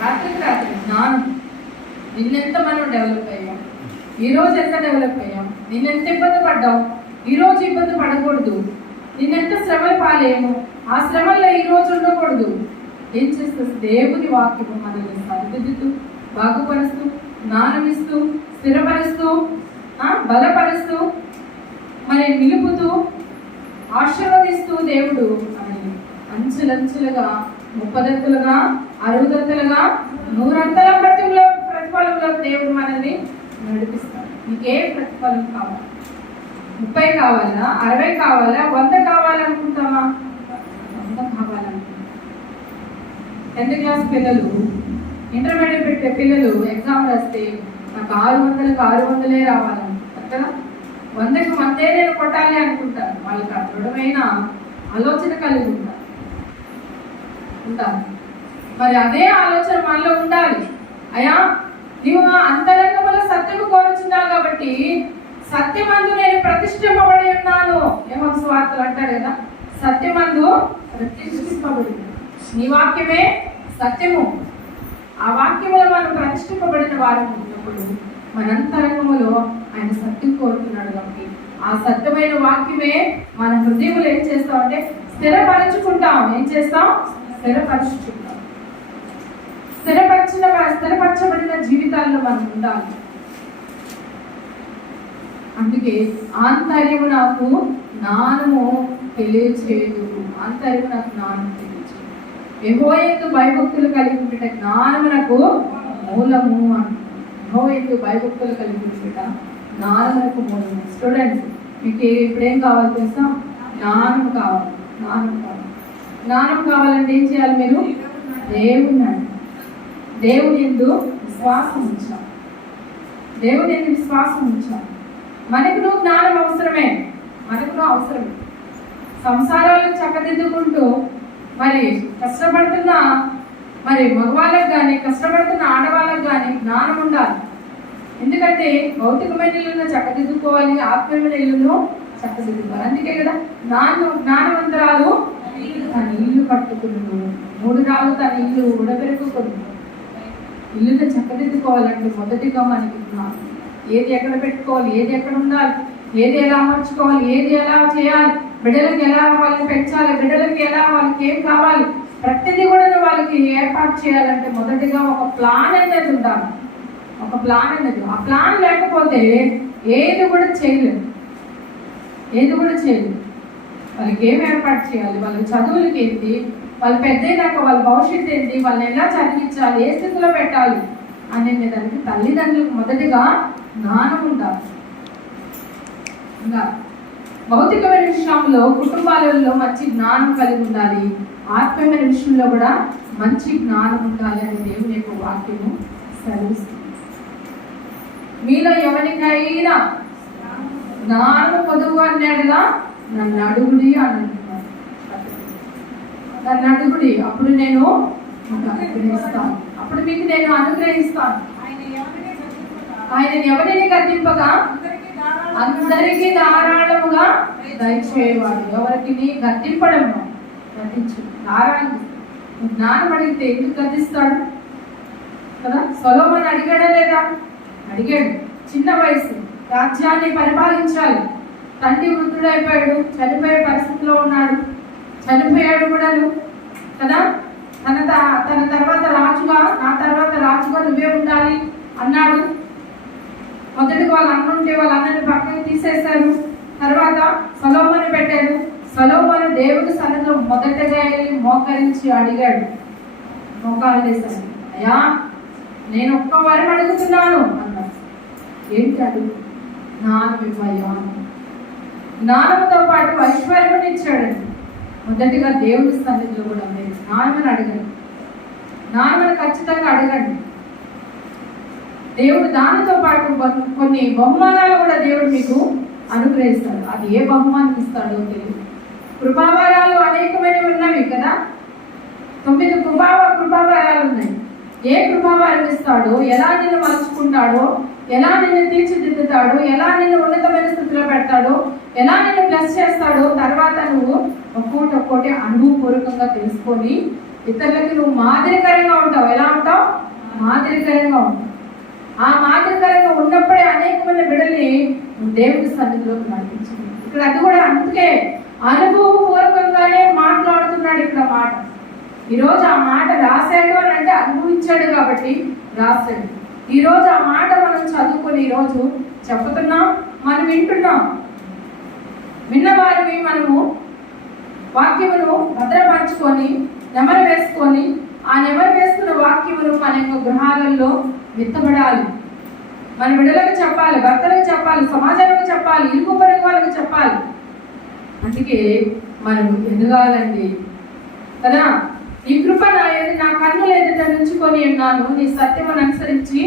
రాత్రికి రాత్రి జ్ఞానం. నిన్నెంత మనం డెవలప్ అయ్యాం, ఈరోజు ఎంత డెవలప్ అయ్యాం, నిన్నెంత ఇబ్బంది పడ్డాం, ఈరోజు ఇబ్బంది పడకూడదు. నిన్నెంత శ్రమలు పాలేము, ఆ శ్రమల్లో ఈరోజు ఉండకూడదు. ఏం చేస్తుంది? దేవుని వాక్యము మనల్ని సరిదిద్దుతూ, బాగుపరుస్తూ, జ్ఞానమిస్తూ, స్థిరపరుస్తూ, బలపరుస్తూ, మరి నిలుపుతూ, ఆశీర్వదిస్తూ దేవుడు మనల్ని అంచెలంచెలుగా, 30 60 100 ప్రతిఫలంలో దేవుడు మనల్ని నడిపిస్తాడు. నీకే ప్రతిఫలం కావాలి? 30 కావాలా, 60 కావాలా, 100 కావాలనుకుంటామా? 100 కావాలనుకుంటా. 10th క్లాస్ పిల్లలు, ఇంటర్మీడియట్ పిల్లలు ఎగ్జామ్ రాస్తే నాకు 600కి 600 రావాలనుకుంటారు కదా. 100కి 100 నేను కొట్టాలి అనుకుంటారు. వాళ్ళకి ఆ దృఢమైన ఆలోచన కలిగి ఉంటారు. మరి అదే ఆలోచన మనలో ఉండాలి. అయ్యా, నీవు అంతరంగంలో సత్యము కోరుచున్నావు కాబట్టి సత్యమందు నేను ప్రతిష్ఠింపబడి ఉన్నాను. ఏమో స్వార్థలు అంటాడు కదా, సత్యమందు ప్రతిష్ఠింపబడి. నీ వాక్యమే సత్యము. ఆ వాక్యములో మనం ప్రతిష్ఠింపబడిన వారు ఉన్నప్పుడు మన అంతరంగములో ఆయన సత్యం కోరుతున్నాడు కాబట్టి ఆ సత్యమైన వాక్యమే మన హృదయంలో ఏం చేస్తామంటే స్థిరపరచుకుంటాం. ఏం చేస్తాం? స్థిరపరచుకుంటాం. స్థిరపరచబడిన జీవితాల్లో మనం ఉండాలి. అందుకే ఆంతర్యము నాకు జ్ఞానము తెలియచేయదు. ఆంతర్యము నాకు జ్ఞానం తెలియచేయదు. యెహోవాయందు భయభక్తులు కలిగి ఉంటే జ్ఞానమునకు మూలము అంటారు. యెహోవాయందు భయభక్తులు కలిగి ఉంటే జ్ఞానమునకు మూలము. స్టూడెంట్స్, మీకు ఇప్పుడేం కావాలి తెలుసా? జ్ఞానం కావాలి. జ్ఞానం కావాలంటే ఏం చేయాలి? మీరు దేవుని యందు విశ్వాసం ఉంచాలి. దేవుని యందు విశ్వాసం ఉంచాలి. మనకు జ్ఞానం అవసరమే. సంసారాలు చక్కదిద్దుకుంటూ మరి కష్టపడుతున్న మరి మగవాళ్ళకు కానీ, కష్టపడుతున్న ఆడవాళ్ళకు కానీ జ్ఞానం ఉండాలి. ఎందుకంటే భౌతికమైన ఇల్లును చక్కదిద్దుకోవాలి, ఆత్మీయమైన ఇల్లును చక్కదిద్దుకోవాలి. అందుకే కదా జ్ఞానవంతరాలు తన ఇల్లు కట్టుకున్నాడు, 3 రాళ్ళు తన ఇల్లు ఉడబెరుకుకున్నాడు. ఇల్లును చక్కదిద్దుకోవాలంటే మొదటిగా మనకి జ్ఞానం. ఏది ఎక్కడ పెట్టుకోవాలి, ఏది ఎక్కడ ఉండాలి, ఏది ఎలా అమర్చుకోవాలి, ఏది ఎలా చేయాలి, బిడ్డలకు ఎలా వాళ్ళని పెంచాలి, బిడ్డలకి ఎలా వాళ్ళకి ఏం కావాలి, ప్రతిదీ కూడా వాళ్ళకి ఏర్పాటు చేయాలంటే మొదటిగా ఒక ప్లాన్ అనేది ఉండాలి. ఆ ప్లాన్ లేకపోతే ఏది కూడా చేయలేదు. వాళ్ళకి ఏం ఏర్పాటు చేయాలి, వాళ్ళ చదువులకి ఏంటి, వాళ్ళు పెద్దయినాక వాళ్ళ భవిష్యత్తు ఏంటి, వాళ్ళని ఎలా చదివించాలి, ఏ స్థితిలో పెట్టాలి అనే దానికి తల్లిదండ్రులకు మొదటిగా జ్ఞానం ఉండాలి. ఇంకా భౌతికమైన విషయంలో కుటుంబాలలో మంచి జ్ఞానం కలిగి ఉండాలి. ఆత్మీయమైన విషయంలో కూడా మంచి జ్ఞానం ఉండాలి అని దేవుని యొక్క వాక్యము సెలవిస్తుంది. మీలో ఎవరికైనా జ్ఞానము పొదుగు అన్నాడుగా నన్ను అడుగుడి అని అంటున్నాడు. నన్ను అడుగుడి, అప్పుడు నేను అనుగ్రహిస్తాను. అప్పుడు మీకు నేను అనుగ్రహిస్తాను. ఆయన ఎవరిని గద్దింపగా అందరికీ ధారాళముగా దయచేవాడు. ఎవరికి గద్దింపడము గద్దించు ధారాళం. జ్ఞానం అడిగితే ఎందుకు గద్దిస్తాడు కదా? సొలొమోను అడిగాడా లేదా? అడిగాడు. చిన్న వయసు, రాజ్యాన్ని పరిపాలించాలి. తండ్రి వృద్ధుడైపోయాడు, చనిపోయే పరిస్థితిలో ఉన్నాడు, చనిపోయాడు కూడా కదా. తన తర్వాత రాజుగా, నా తర్వాత రాజుగా నువ్వే ఉండాలి అన్నాడు. మొదటిగా వాళ్ళ అన్న ఉంటే వాళ్ళ అన్నని పక్కకి తీసేశారు. తర్వాత సొలొమోను పెట్టాడు. సొలొమోను దేవుడి సన్నిధిలో మొదటగా వెళ్ళి మోకరించి అడిగాడు. మోకాలు చేశాడు. అయ్యా, నేను ఒక్క వరం అడుగుతున్నాను అన్నాడు. ఏంటి అడుగు? జ్ఞానం ఇవ్వయ్యా. జ్ఞానంతో పాటు ఐశ్వర్యం ఇచ్చాడండి. మొదటిగా దేవుడి సన్నిధిలో కూడా మీరు జ్ఞానమని అడగండి. జ్ఞానమని ఖచ్చితంగా అడగండి. దేవుడు దానితో పాటు కొన్ని బహుమానాలు కూడా దేవుడు మీకు అనుగ్రహిస్తాడు. అది ఏ బహుమానం ఇస్తాడో తెలియదు. కృపావరాలు అనేకమైనవి ఉన్నవి కదా. 9 కృపావరాలు ఉన్నాయి. ఏ కృపావరం ఇస్తాడో, ఎలా నిన్ను మలుచుకుంటాడో, ఎలా నిన్ను తీర్చిదిద్దుతాడో, ఎలా నిన్ను ఉన్నతమైన స్థితిలో పెడతాడో, ఎలా నిన్ను బ్లెస్ చేస్తాడో తర్వాత నువ్వు ఒక్కోటి అనుభవపూర్వకంగా తెలుసుకొని ఇతరులకి నువ్వు మాదిరికరంగా ఉంటావు. ఎలా ఉంటావు? మాదిరికరంగా ఉంటాం. ఆ మాదిరికరంగా ఉన్నప్పుడే అనేక మంది బిడ్డల్ని దేవుడి సన్నిధిలోకి నడిపించింది. ఇక్కడ అది కూడా అందుకే అనుభవపూర్వకంగానే మాట్లాడుతున్నాడు ఇక్కడ మాట. ఈరోజు ఆ మాట రాశాడు అని అంటే అనుభవించాడు కాబట్టి రాశాడు. ఈరోజు ఆ మాట మనం చదువుకొని ఈరోజు చెప్పుతున్నాం, మనం వింటున్నాం. విన్నవారిని మనము వాక్యమును భద్రపరచుకొని నెమరు వేసుకొని ఆ నెమరు వేసుకున్న వాక్యమును మన యొక్క గృహాలలో విత్తబడాలి. మన బిడ్డలకు చెప్పాలి, భర్తలకు చెప్పాలి, సమాజానికి చెప్పాలి, ఇరుగు పొరుగు వాళ్ళకి చెప్పాలి. అందుకే మనం ఎదగాలండి కదా. ఈ కృప నా కన్నుల ఎదుట నుంచుకొని ఉన్నాను, నీ సత్యమును అనుసరించి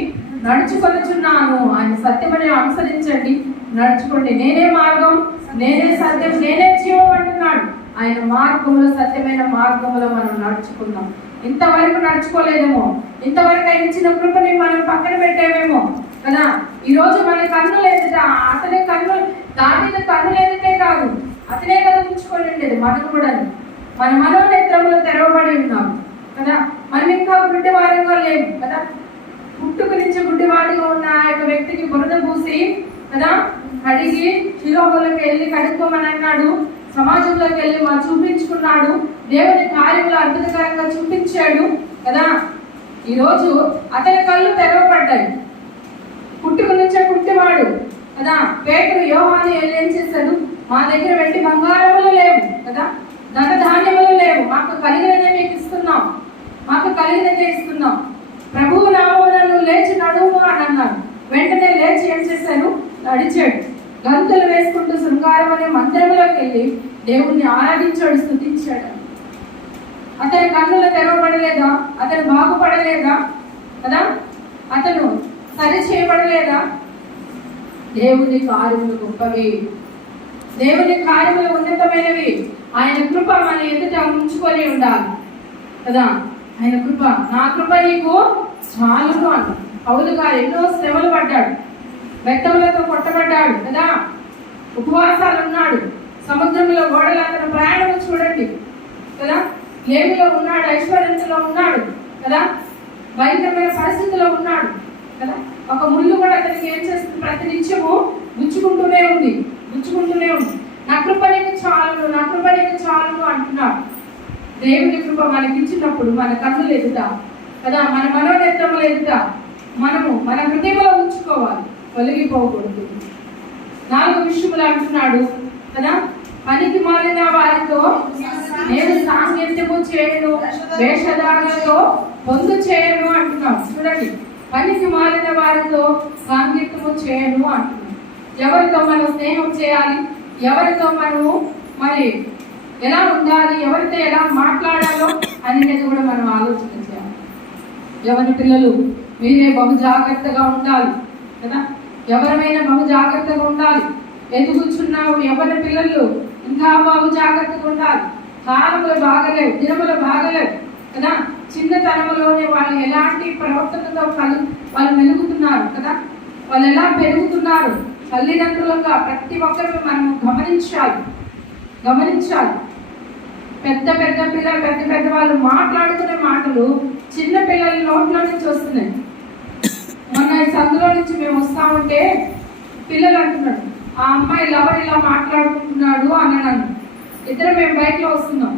నడుచుకొనుచున్నాను. ఆయన సత్యముని అనుసరించండి, నడుచుకోండి. నేనే మార్గం, నేనే సత్యం, నేనే జీవం అంటున్నాడు. ఆయన మార్గంలో, సత్యమైన మార్గంలో మనం నడుచుకుందాం. ఇంతవరకు నడుచుకోలేదేమో, ఇంతవరకు ఆయన ఇచ్చిన కృపని మనం పక్కన పెట్టేమేమో కదా. ఈరోజు మన కన్నులు ఎదుట అతని కన్నులు దాని కన్నులు ఎదుటే కాదు, అతనే కదా ఉంచుకొని ఉండేది. మనం కూడా మన మనోనేత్రములు తెరవబడి ఉన్నాం కదా. మనం ఇంకా గుడ్డివారంగా లేము కదా. పుట్టుక నుంచి గుడ్డివాడిగా ఉన్న ఆ యొక్క వ్యక్తికి బురద పూసి కదా కడిగి శిలోహులకు వెళ్ళి కడుక్కోమని అన్నాడు. సమాజంలోకి వెళ్ళి చూపించుకున్నాడు. దేవుని కార్యములు అద్భుతకరంగా చూపించాడు కదా. ఈరోజు అతని కళ్ళు తెరవబడ్డాయి. పుట్టుక నుంచే పుట్టివాడు కదా. పేతురు యోహాను ఏం చేశాడు? మా దగ్గర వెండి బంగారములు లేవు కదా, ధన ధాన్యములు లేవు, మాకు కలిగినదే మీకు ఇస్తున్నాం, మాకు కలిగినదే ఇస్తున్నాం. ప్రభువు నామమున నువ్వు లేచి నడువు అని అన్నాడు. వెంటనే లేచి ఏం చేశాడు? నడిచాడు. గంతులు వేసుకుంటూ శృంగారం అనే మందిరంలోకి వెళ్ళి దేవుణ్ణి ఆరాధించాడు, స్తుతించాడు. అతని కన్నులు తెరవబడలేదా? అతను బాగుపడలేదా కదా? అతను సరి చేయబడలేదా? దేవుని కార్యములు గొప్పవి, దేవుని కార్యములు ఉన్నతమైనవి. ఆయన కృప మన ఎదుట ఉంచుకొని ఉండాలి కదా. ఆయన కృప, నా కృప నీకు చాలును అన్న పౌలు గారు ఎన్నో శ్రమలు పడ్డాడు, బెత్తములతో కొట్టబడ్డాడు కదా. ఉపవాసాలు ఉన్నాడు, సముద్రంలో గోడలు అతను ప్రయాణం చూడండి కదా. లేమిలో ఉన్నాడు, ఐశ్వర్యంలో ఉన్నాడు కదా, భయంకరమైన పరిస్థితిలో ఉన్నాడు కదా. ఒక ముళ్ళు కూడా అతనికి ఏం చేస్తుంది? ప్రతి నిత్యము గుచ్చుకుంటూనే ఉంది. నా కృప నీకు చాలును, నా కృప నీకు చాలును అంటున్నాడు. దేవుని కృప మనకి ఇచ్చినప్పుడు మన కన్నులు ఎదుట కదా, మన మనోనేత్రములు ఎదుట మనము మన హృదయంలో ఉంచుకోవాలి, తొలగిపోకూడదు. 4 విషయములు అంటున్నాడు కదా. పనికి మాలిన వారితో నేను సాంగత్యము చేయను, వేషధారులతో పొందు చేయను అంటున్నాం. చూడండి, పనికి మాలిన వారితో సాంగత్యము చేయను అంటున్నాం. ఎవరితో మనం స్నేహం చేయాలి, ఎవరితో మనము మరి ఎలా ఉండాలి, ఎవరితో ఎలా మాట్లాడాలో అనేది కూడా మనం ఆలోచన చేయాలి. ఎవరి పిల్లలు మీరే బహు జాగ్రత్తగా ఉండాలి కదా. ఎవరైనా బహు జాగ్రత్తగా ఉండాలి. ఎదుగుచున్నావు ఎవరి పిల్లలు ఇంకా బహు జాగ్రత్తగా ఉండాలి. కాలములు బాగలేవు, దినములు బాగలేవు కదా. చిన్నతనంలోనే వాళ్ళు ఎలాంటి ప్రవర్తనతో వాళ్ళు మెలుగుతున్నారు కదా, వాళ్ళు ఎలా పెరుగుతున్నారు. తల్లిదండ్రులుగా ప్రతి ఒక్కరు మనం గమనించాలి. పెద్ద పిల్లలు, పెద్ద వాళ్ళు మాట్లాడుకునే మాటలు చిన్న పిల్లల నోట్లో నుంచి వస్తున్నాయి. మొన్న ఈ సందులో నుంచి మేము వస్తా ఉంటే పిల్లలు అంటున్నాడు, ఆ అమ్మాయి లవర్ ఇలా మాట్లాడుకుంటున్నాడు అన్నాను. ఇద్దరు మేము బైక్లో వస్తున్నాం,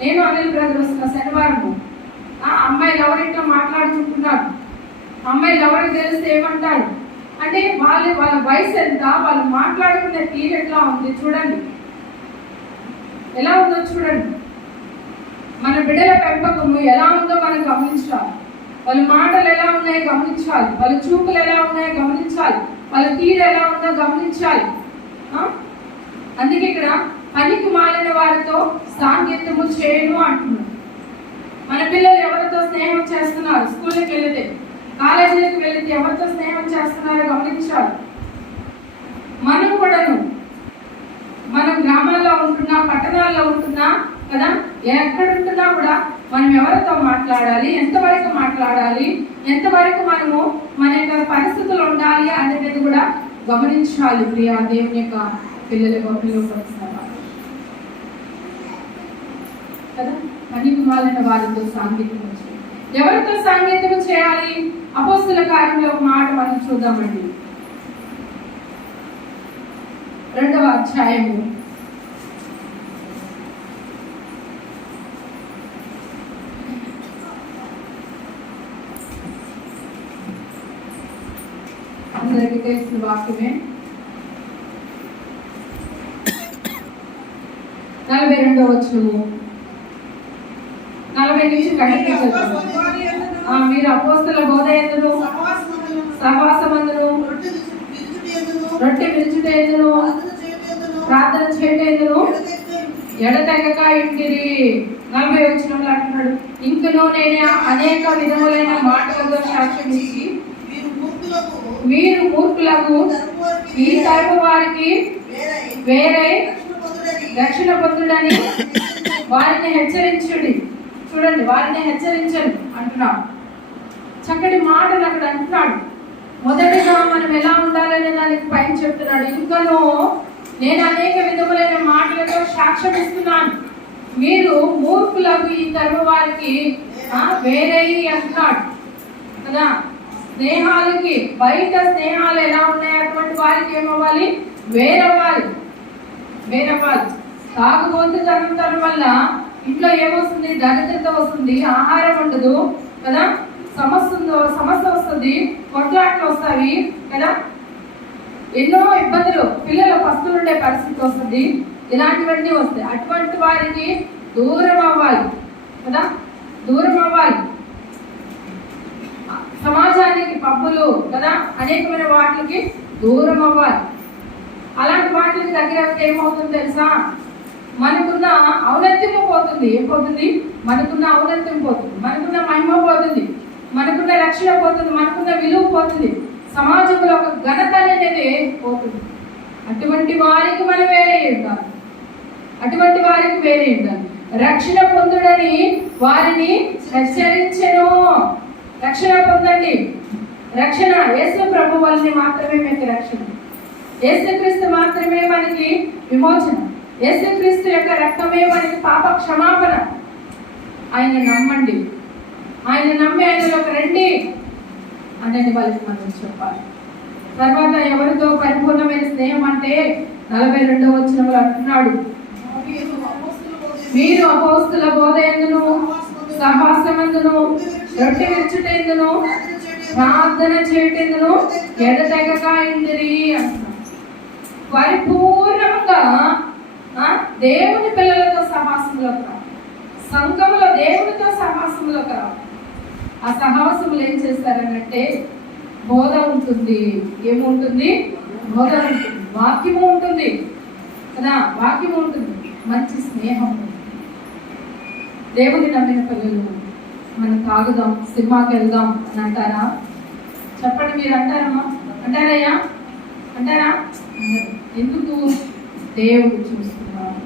నేను అనిల్ బ్రదర్ వస్తున్నా శనివారము. ఆ అమ్మాయి లవర్ ఇట్లా మాట్లాడుకుంటున్నాడు, అమ్మాయి లవర్ తెలిస్తే ఏమంటాడు అంటే వాళ్ళ వయసు ఎంత, వాళ్ళు మాట్లాడుకునే తీరు ఎట్లా ఉంది చూడండి, ఎలా ఉందో చూడండి. మన బిడ్డల పెంపకము ఎలా ఉందో మనం గమనించాలి. వాళ్ళ మాటలు ఎలా ఉన్నాయో గమనించాలి, వాళ్ళ చూపులు ఎలా ఉన్నాయో గమనించాలి, వాళ్ళ తీరు ఎలా ఉందో గమనించాలి. అందుకే ఇక్కడ పనికి మాలిన వారితో సాంగత్యము చేయను అంటున్నారు. మన పిల్లలు ఎవరితో స్నేహం చేస్తున్నారు, స్కూల్కి వెళితే, కాలేజీలకు వెళితే ఎవరితో స్నేహం చేస్తున్నారో గమనించాలి. మనం కూడాను మనం గ్రామాల్లో ఉంటున్నా, పట్టణాల్లో ఉంటున్నా కదా, ఎక్కడుంటున్నా కూడా మనం ఎవరితో మాట్లాడాలి, ఎంతవరకు మాట్లాడాలి, ఎంతవరకు మనము మన యొక్క పరిస్థితులు ఉండాలి అనేది కూడా గమనించాలి. ప్రియా దేవుని యొక్క పిల్లలు కదా. పనికి మాలిన వారితో సాంగత్యం. ఎవరితో సాంగత్యం చేయాలి? అపోస్తుల కార్యంలో ఒక మాట మనం చూద్దామండి. 2వ అధ్యాయము అందరికీ తెలిసిన వాక్యమే. 42వ వచనము 40 నుంచి కంటిన్యూ చేద్దాం. మీరు అపోస్తల బోధ యందును సహవాసమందును రొట్టె విరుచుటయందును ప్రార్థన చేయటయందును ఎడతెగక ఇంటిరి. 40వ వచనంలో అంటున్నాడు, ఇంకనూ నేను అనేక విధములైన మాటలతో సాక్ష్యం ఇచ్చి మీరు మూర్ఖులకు ఈ తరపు వారికి వేరే రక్షణ పొందుడని వారిని హెచ్చరించుడి. చూడండి, వారిని హెచ్చరించండి అంటున్నాడు. చక్కటి మాటలు అక్కడ అంటున్నాడు. మొదటిగా మనం ఎలా ఉండాలనే దానికి పైన చెప్తున్నాడు, ఇంకనూ నేను అనేక విధములైన మాటలతో సాక్ష్యం ఇస్తున్నాను, మీరు మూర్ఖులకు ఈ తరపు వారికి వేరే అంటున్నాడు కదా. స్నేహాలకి బయట స్నేహాలు ఎలా ఉన్నాయి, అటువంటి వారికి ఏమవ్వాలి? వేరవ్వాలి. తాగుబోతుతనం వల్ల ఇంట్లో ఏమొస్తుంది? దరిద్రత వస్తుంది, ఆహారం ఉండదు కదా, సమస్య వస్తుంది, కొట్లాట్లు వస్తాయి కదా, ఎన్నో ఇబ్బందులు, పిల్లలు పస్తులు ఉండే పరిస్థితి వస్తుంది, ఇలాంటివన్నీ వస్తాయి. అటువంటి వారికి దూరం అవ్వాలి కదా, దూరం అవ్వాలి. సమాజానికి పబ్బులు కదా, అనేకమైన వాటికి దూరం అవ్వాలి. అలాంటి వాటికి దగ్గర ఏమవుతుంది తెలుసా? మనకున్న ఔన్నత్యము పోతుంది. ఏం పోతుంది? మనకున్న ఔన్నత్యం పోతుంది, మనకున్న మహిమ పోతుంది, మనకున్న రక్షణ పోతుంది, మనకున్న విలువ పోతుంది, సమాజంలో ఒక ఘనత అనేది పోతుంది. అటువంటి వారికి మనం వేరే ఉండాలి. రక్షణ పొందుడని వారిని హెచ్చరించెను. రక్షణ పొందండి. రక్షణ యేసు ప్రభు వల్లనే మాత్రమే మీకు రక్షణ. యేసుక్రీస్తు మాత్రమే మనకి విమోచన. యేసుక్రీస్తు యొక్క రక్తమే మనకి పాప క్షమాపణ. ఆయన నమ్మండి, ఆయన నమ్మి ఆయనలోకి రండి అనేది వాళ్ళకి మనం చెప్పాలి. తర్వాత ఎవరితో పరిపూర్ణమైన స్నేహం అంటే 42వ వచనంలో అంటున్నాడు, మీరు అపోస్తుల బోధ యందును సహవాసమందును రొట్టె విరుచుటయందును ప్రార్థన చేయటందును ఎడతెగక ఇంటిరి అంటున్నాడు. పరిపూర్ణంగా దేవుని పిల్లలతో సహవాసంలోకి రావాలి. సంఘంలో దేవునితో సహవాసంలోకి రావాలి. ఆ సహవాసములు ఏం చేస్తారనంటే బోధ ఉంటుంది. ఏముంటుంది? బోధ ఉంటుంది, వాక్యము ఉంటుంది కదా, వాక్యము ఉంటుంది, మంచి స్నేహం ఉంటుంది. దేవుని నమ్మిన పిల్లలు మనం తాగుదాం, సినిమాకి వెళ్దాం అని అంటారా? చెప్పండి, మీరు అంటారమ్మా? అంటారయ్యా? అంటారా? ఎందుకు? దేవుడు చూస్తున్నాను.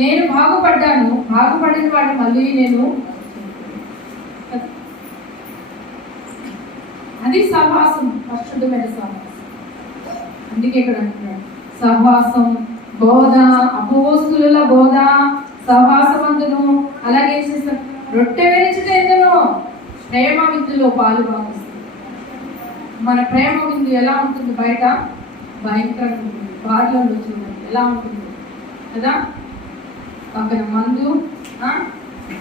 నేను బాగుపడ్డాను, బాగుపడిన వాడిని మళ్ళీ నేను, అది సహవాసం, పరిశుద్ధమైన సహవాసం. అందుకే ఇక్కడ అంటున్నాడు సహవాసం, బోధ, అపోస్తుల బోధ, సహవాసమందును, అలాగే రొట్టె విరుచుటయందును ప్రేమ విందులో పాలు భావిస్తుంది. మన ప్రేమ విందు ఎలా ఉంటుంది? బయట భయంకరంగా ఉంటుంది. బార్లలో చూడండి ఎలా ఉంటుంది కదా, పక్కన మందు,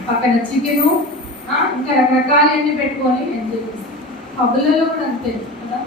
పక్కన చికెను, ఇంకా రకరకాలన్నీ పెట్టుకొని ఎంజాయ్ చేస్తాం. పబ్బులలో కూడా అంతే కదా.